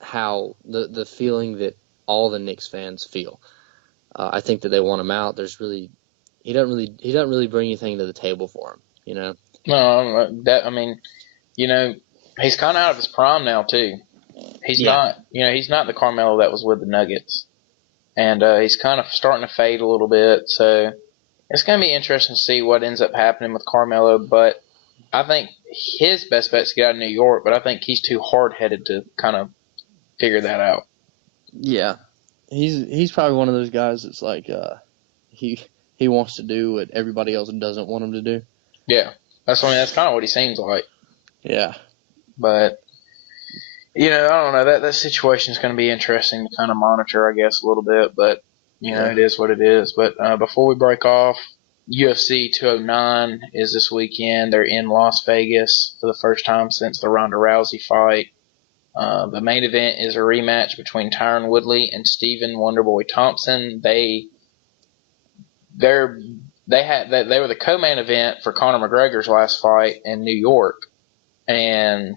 how the feeling that all the Knicks fans feel. I think that they want him out. He doesn't really bring anything to the table for him, you know. No, he's kind of out of his prime now too. He's not the Carmelo that was with the Nuggets, and he's kind of starting to fade a little bit. So it's going to be interesting to see what ends up happening with Carmelo. But I think his best bet is to get out of New York. But I think he's too hard-headed to kind of figure that out. Yeah, he's probably one of those guys that's like he wants to do what everybody else doesn't want him to do. Yeah, that's kind of what he seems like. Yeah, but I don't know, that situation is going to be interesting to kind of monitor, I guess, a little bit. But it is what it is. But before we break off, UFC 209 is this weekend. They're in Las Vegas for the first time since the Ronda Rousey fight. The main event is a rematch between Tyron Woodley and Stephen Wonderboy Thompson. They were the co-main event for Conor McGregor's last fight in New York, and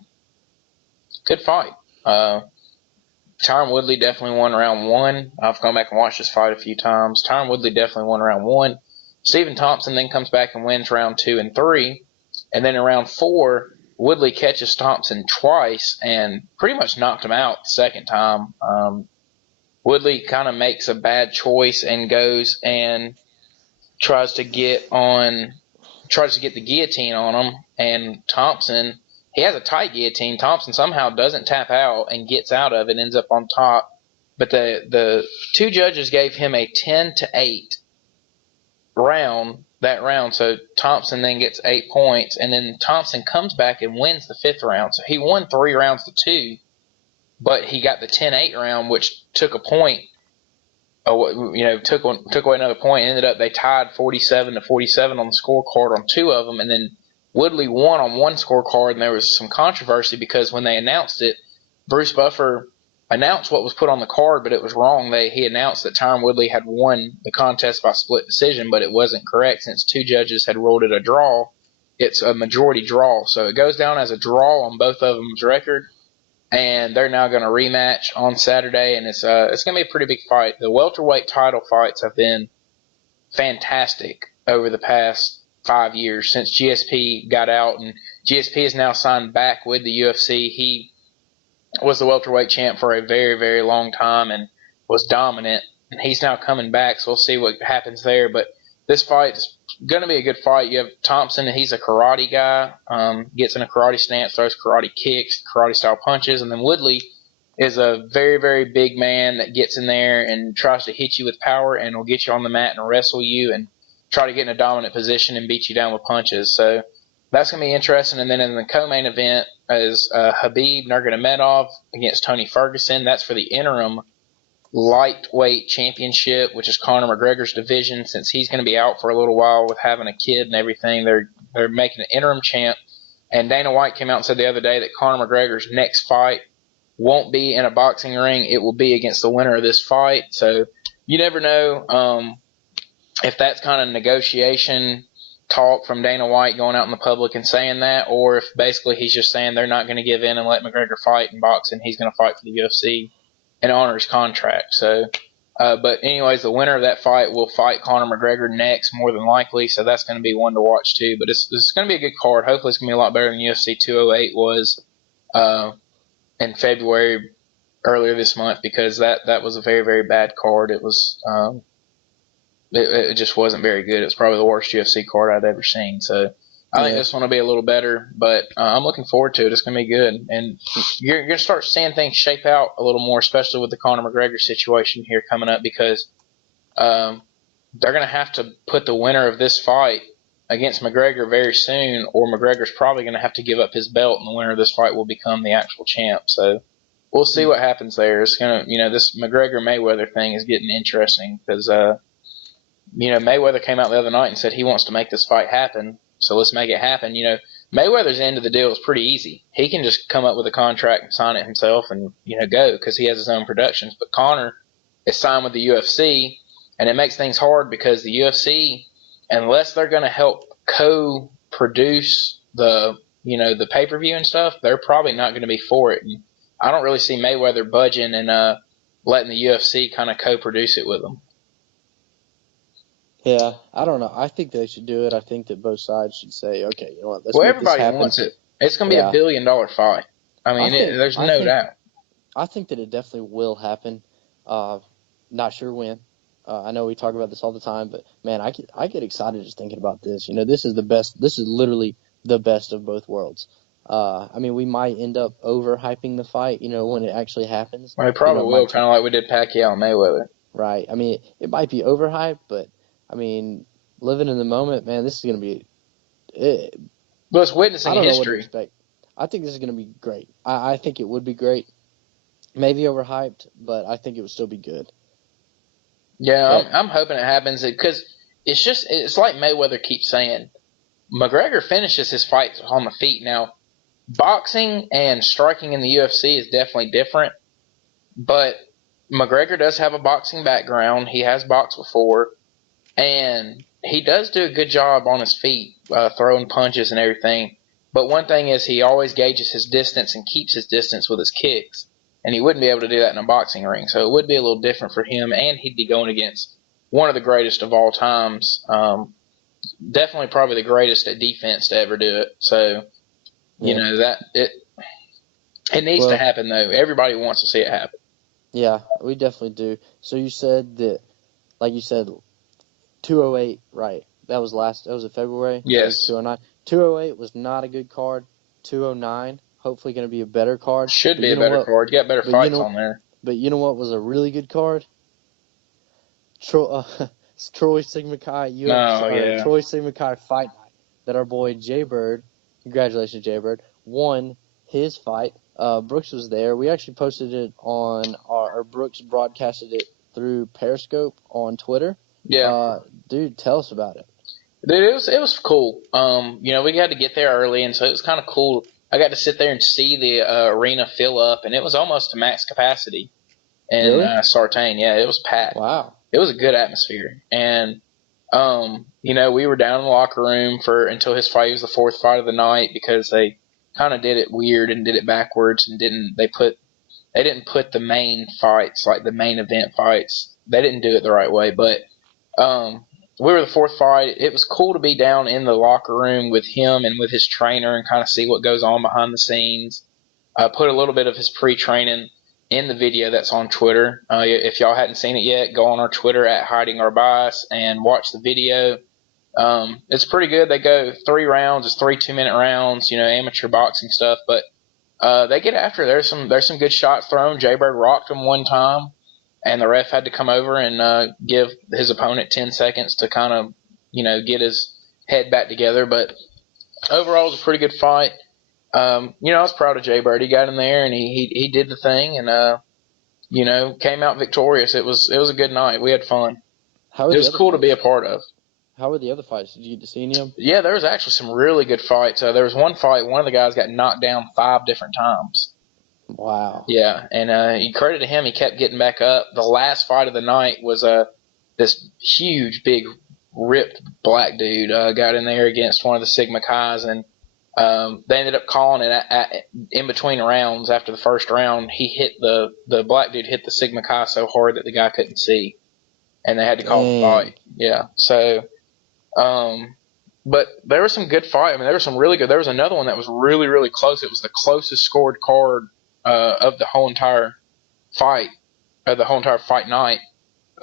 good fight. Tyron Woodley definitely won round 1. I've gone back and watched this fight a few times. Tyron Woodley definitely won round 1. Stephen Thompson then comes back and wins round 2 and 3, and then in round 4, Woodley catches Thompson twice and pretty much knocked him out the second time. Woodley kind of makes a bad choice and goes and tries to get the guillotine on him, and Thompson, he has a tight guillotine. Thompson somehow doesn't tap out and gets out of it and ends up on top. But the two judges gave him a 10-8 round, so Thompson then gets 8 points, and then Thompson comes back and wins the 5th round. So he won 3 rounds to 2, but he got the 10-8 round, which took a point. Took away another point. Ended up they tied 47-47 on the scorecard on 2 of them, and then Woodley won on 1 scorecard, and there was some controversy because when they announced it, Bruce Buffer announced what was put on the card, but it was wrong. He announced that Tyron Woodley had won the contest by split decision, but it wasn't correct since 2 judges had ruled it a draw. It's a majority draw, so it goes down as a draw on both of them's record, and they're now going to rematch on Saturday, and it's going to be a pretty big fight. The welterweight title fights have been fantastic over the past 5 years since GSP got out, and GSP is now signed back with the UFC. He was the welterweight champ for a very, very long time and was dominant, and he's now coming back, so we'll see what happens there. But this fight is going to be a good fight. You have Thompson, he's a karate guy, gets in a karate stance, throws karate kicks, karate-style punches, and then Woodley is a very, very big man that gets in there and tries to hit you with power and will get you on the mat and wrestle you and try to get in a dominant position and beat you down with punches. So that's going to be interesting. And then in the co-main event is Habib Nurmagomedov against Tony Ferguson. That's for the interim lightweight championship, which is Conor McGregor's division. Since he's going to be out for a little while with having a kid and everything, they're making an interim champ. And Dana White came out and said the other day that Conor McGregor's next fight won't be in a boxing ring. It will be against the winner of this fight. So you never know if that's kind of negotiation talk from Dana White going out in the public and saying that, or if basically he's just saying they're not going to give in and let McGregor fight in boxing. He's going to fight for the UFC and honor his contract. So, but anyways, the winner of that fight will fight Conor McGregor next, more than likely. So that's going to be one to watch too. But it's going to be a good card. Hopefully, it's going to be a lot better than UFC 208 was in February earlier this month, because that was a very, very bad card. It was. It just wasn't very good. It was probably the worst UFC card I'd ever seen. So I think this one will be a little better, but I'm looking forward to it. It's going to be good. And you're going to start seeing things shape out a little more, especially with the Conor McGregor situation here coming up, because they're going to have to put the winner of this fight against McGregor very soon, or McGregor's probably going to have to give up his belt, and the winner of this fight will become the actual champ. So we'll see what happens there. It's going to, this McGregor-Mayweather thing is getting interesting because Mayweather came out the other night and said he wants to make this fight happen, so let's make it happen. Mayweather's end of the deal is pretty easy. He can just come up with a contract and sign it himself and, go, because he has his own productions. But Conor is signed with the UFC, and it makes things hard because the UFC, unless they're going to help co-produce the the pay-per-view and stuff, they're probably not going to be for it. And I don't really see Mayweather budging and letting the UFC kind of co-produce it with them. Yeah, I don't know. I think they should do it. I think that both sides should say, okay, you know what, let's Well, make this everybody happen. wants it. It's going to be Yeah. $1 billion fight. I mean, there's no doubt. I think that it definitely will happen. Not sure when. I know we talk about this all the time, but man, I get excited just thinking about this. This is the best. This is literally the best of both worlds. I mean, we might end up overhyping the fight, when it actually happens. Well, it probably will, kind of like we did Pacquiao and Mayweather. Right. I mean, it might be overhyped, but I mean, living in the moment, man, this is going to be. Well, it's witnessing I don't know history. what to expect. I think this is going to be great. I think it would be great. Maybe overhyped, but I think it would still be good. Yeah, I'm hoping it happens because it's like Mayweather keeps saying. McGregor finishes his fights on the feet. Now, boxing and striking in the UFC is definitely different, but McGregor does have a boxing background. He has boxed before, and he does do a good job on his feet, throwing punches and everything. But one thing is he always gauges his distance and keeps his distance with his kicks. And he wouldn't be able to do that in a boxing ring. So it would be a little different for him, and he'd be going against one of the greatest of all times. Definitely probably the greatest at defense to ever do it. So, it needs to happen, though. Everybody wants to see it happen. Yeah, we definitely do. So you said that, like you said, 208, right? That was in February? Yes. 209. 208 was not a good card. 209. Hopefully going to be a better card. Should be a better card. You got better fights on there. But you know what was a really good card? Troy Sigma Chi Troy Sigma Chi Fight Night that our boy Jaybird, congratulations Jaybird, won his fight. Brooks was there. We actually posted it on or Brooks broadcasted it through Periscope on Twitter. Yeah. Dude, tell us about it. Dude, it was cool. We had to get there early, and so it was kind of cool. I got to sit there and see the arena fill up, and it was almost to max capacity in Sartain. Yeah, it was packed. Wow. It was a good atmosphere. And, we were down in the locker room until his fight. It was the fourth fight of the night because they kind of did it weird and did it backwards and they didn't put the main fights, like the main event fights. They didn't do it the right way. But we were the fourth fight. It was cool to be down in the locker room with him and with his trainer and kind of see what goes on behind the scenes. Put a little bit of his pre-training in the video that's on Twitter. If y'all hadn't seen it yet, go on our Twitter at Hiding Our Bias and watch the video. It's pretty good. They go 3 rounds. It's 3 2-minute rounds, amateur boxing stuff. But they get after it. There's some good shots thrown. Jaybird rocked him one time, and the ref had to come over and give his opponent 10 seconds to kind of, get his head back together. But overall, it was a pretty good fight. I was proud of Jaybird. He got in there and he did the thing and came out victorious. It was a good night. We had fun. It was cool to be a part of. How were the other fights? Did you get to see any of them? Yeah, there was actually some really good fights. There was one fight, one of the guys got knocked down 5 different times. Wow. Yeah, and you credit to him, he kept getting back up. The last fight of the night was this huge, big, ripped black dude got in there against one of the Sigma Chi's, and they ended up calling it in between rounds. After the first round, the black dude hit the Sigma Chi so hard that the guy couldn't see, and they had to call the fight. Yeah, so, but there was some good fight. I mean, there was some really good. There was another one that was really, really close. It was the closest scored card of the whole entire fight, night,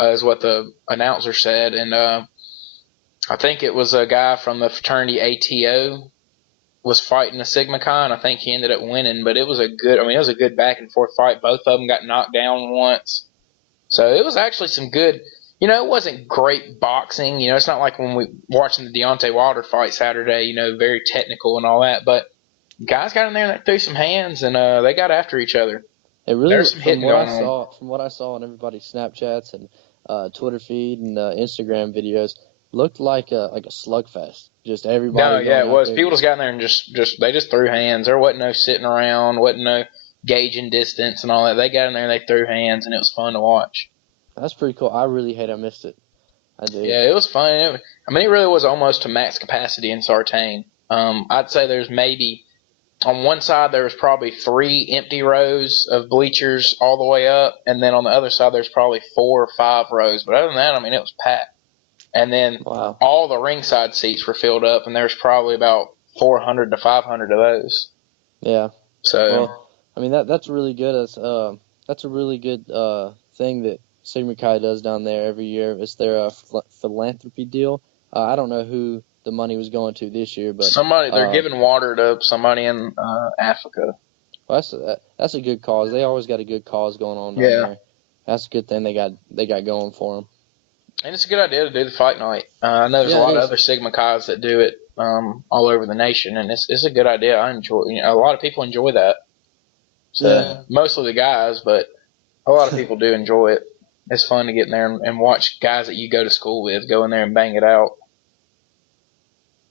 is what the announcer said, and I think it was a guy from the fraternity ATO was fighting a Sigma Chi, and I think he ended up winning. But it was a good back and forth fight. Both of them got knocked down once, so it was actually some good. It wasn't great boxing. It's not like when we watching the Deontay Wilder fight Saturday. Very technical and all that. But guys got in there and they threw some hands, and they got after each other. It really, there's some hitting going on. From what I saw on everybody's Snapchats and Twitter feed and Instagram videos, looked like a slugfest. Just everybody. No, yeah, it was. People just got in there and they just threw hands. There wasn't no sitting around, wasn't no gauging distance and all that. They got in there and they threw hands, and it was fun to watch. That's pretty cool. I really hate I missed it. I do. Yeah, it was fun. It really was almost to max capacity in Sartain. I'd say there's maybe on one side there was probably 3 empty rows of bleachers all the way up, and then on the other side there's probably 4 or 5 rows. But other than that, I mean, it was packed. And then all the ringside seats were filled up, and there's probably about 400 to 500 of those. Yeah. So, well, I mean, that's really good. That's a really good thing that Sigma Chi does down there every year. It's their philanthropy deal. I don't know who the money was going to this year, but they're giving water to somebody in Africa. Well, that's a good cause. They always got a good cause going on down there. That's a good thing they got going for them. And it's a good idea to do the fight night. I know there's a lot of other Sigma Chi's that do it all over the nation, and it's a good idea. I enjoy. A lot of people enjoy that. So mostly the guys, but a lot of people do enjoy it. It's fun to get in there and watch guys that you go to school with go in there and bang it out.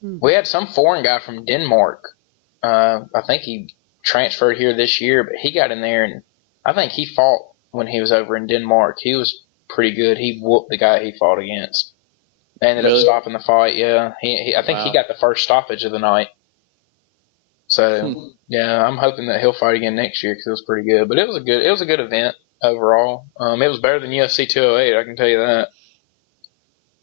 We had some foreign guy from Denmark. I think he transferred here this year, but he got in there, and I think he fought when he was over in Denmark. He was pretty good. He whooped the guy he fought against. They ended up stopping the fight. Yeah, I think he got the first stoppage of the night. So yeah, I'm hoping that he'll fight again next year because it was pretty good. But it was a good event overall. It was better than UFC 208. I can tell you that.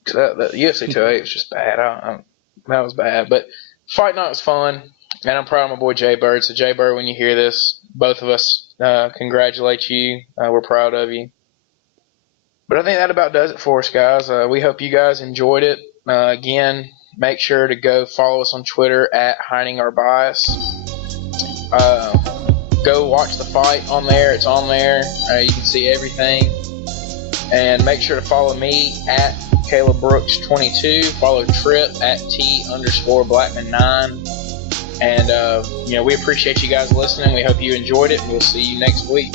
Cause that UFC 208 was just bad. That was bad. But fight night was fun, and I'm proud of my boy Jay Bird. So Jay Bird, when you hear this, both of us congratulate you. We're proud of you. But I think that about does it for us, guys. We hope you guys enjoyed it. Again, make sure to go follow us on Twitter at Hiding Our Bias. Go watch the fight on there. It's on there. You can see everything. And make sure to follow me at Caleb Brooks 22. Follow Tripp at T_Blackmon9. And we appreciate you guys listening. We hope you enjoyed it. We'll see you next week.